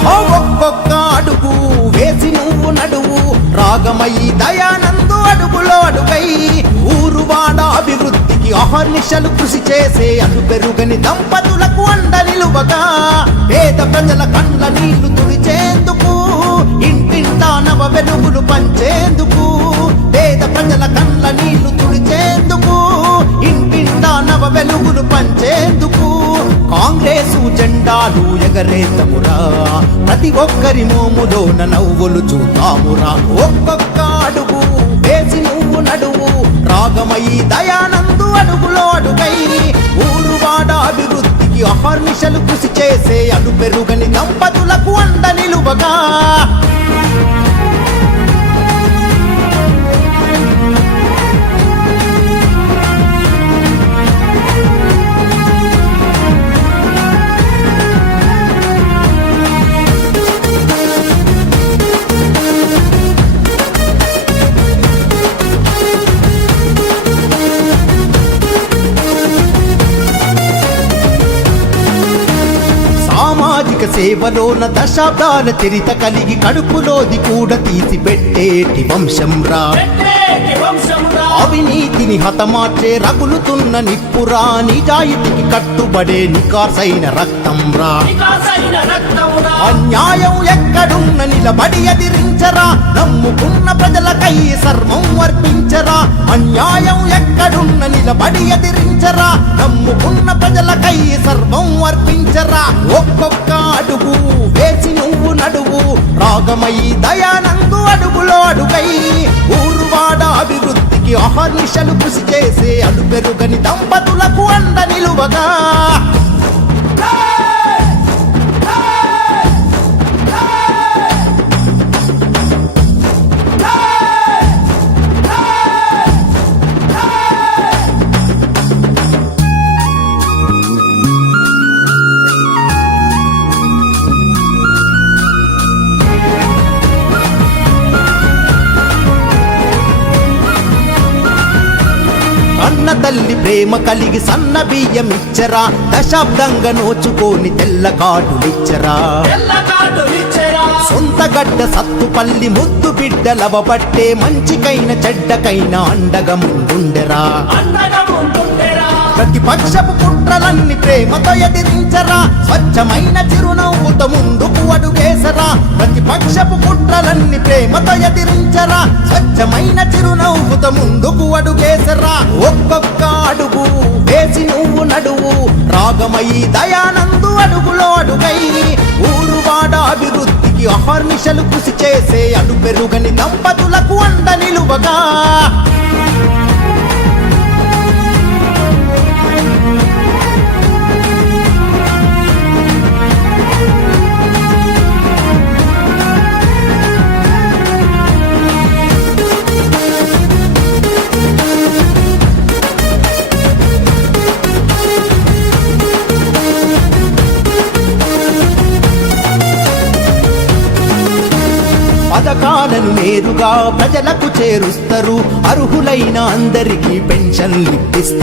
ఆహో ఒక్కొక్క అడుగు వేసి నువ్వు నడువు, రాగమయి దయానందు అడుగులో అడుగై ఊరువాడ అభివృద్ధికి అహర్నిశలు కృషి చేసే అను పెరుగని దంపతులకు అండ నిలువగా, పేద ప్రజల కండ్ల నీళ్లు తుడిచేందుకు ఇంటింటా నవ వెలుగులు పంచేందుకు, పేద ప్రజల కండ్ల నీళ్లు తుడిచేందుకు ఇంటింటా నవ వెలుగులు పంచేందుకు కాంగ్రెసు జెండాలు ఎగరేతమురా, ప్రతి ఒక్కరి మోములోన నవ్వులు చూద్దామురా. ఒక్కొక్క అడుగు వేసి నువ్వు నడువు, రాగమయి దయానందు అడుగులో అడుగై ఊరువాడ అభివృద్ధికి అహర్నిశలు కృషి చేసే అను పెరుగని దంపతులకు అండ నిలువగా. సామాజిక సేవలోన దశాబ్దాల చరిత కలిగి కడుపులోది కూడా తీసి పెట్టేటి వంశంరా, అవినీతిని హతమార్చే రగులుతున్న నిప్పురా, నిజాయితీకి కట్టుబడే నికాసైన రక్తంరా. అన్యాయం ఎక్కడున్న నిలబడి ఎదిరించరా, నమ్ముకున్న ప్రజలకై సర్వం అర్పించరా. అన్యాయం ఎక్కడున్న నిలబడి ఎదిరించరా, నమ్ముకున్న ప్రజలకై సర్వం అర్పించరా. ఒక్కొక్క అడుగు వేసి నువ్వు నడువు, రాగమయి దయానందు అడుగులో అడుగై ఊరువాడ అభివృద్ధికి అహర్నిశలు కృషి చేసే అను పెరుగని దంపతులకు అండ నిలువగా. అన్న తల్లి ప్రేమ కలిగి సన్న బియ్యమిచ్చరా, దశాబ్దంగా నోచుకోని తెల్ల కార్డులిచ్చరా. సొంత గడ్డ సత్తుపల్లి ముద్దు బిడ్డలవబట్టే మంచికైన చెడ్డకైన అండగా ముందుండెరా. ప్రతిపక్షపు కుట్రలన్నీ ప్రేమతో ఎదిరించరా, స్వచ్ఛమైన చిరునవ్వుతో ముందుకు అడుగేసరా. ప్రతిపక్షపు కుట్రలన్నీ ప్రేమతో ఎదిరించరా, స్వచ్ఛమైన చిరునవ్వుతో ముందుకు అడుగేసరా. ఒక్కొక్క అడుగు వేసి నువ్వు నడువు, రాగమయి దయానందు అడుగులో అడుగై ఊరువాడ అభివృద్ధికి అహర్నిశలు కృషి చేసే అను పెరుగని దంపతులకు అండ నిలువగా. పథకాలను నేరుగా ప్రజలకు చేరుస్తారు, అర్హులైన అందరికీ పెన్షన్లు ఇప్పిస్తారు.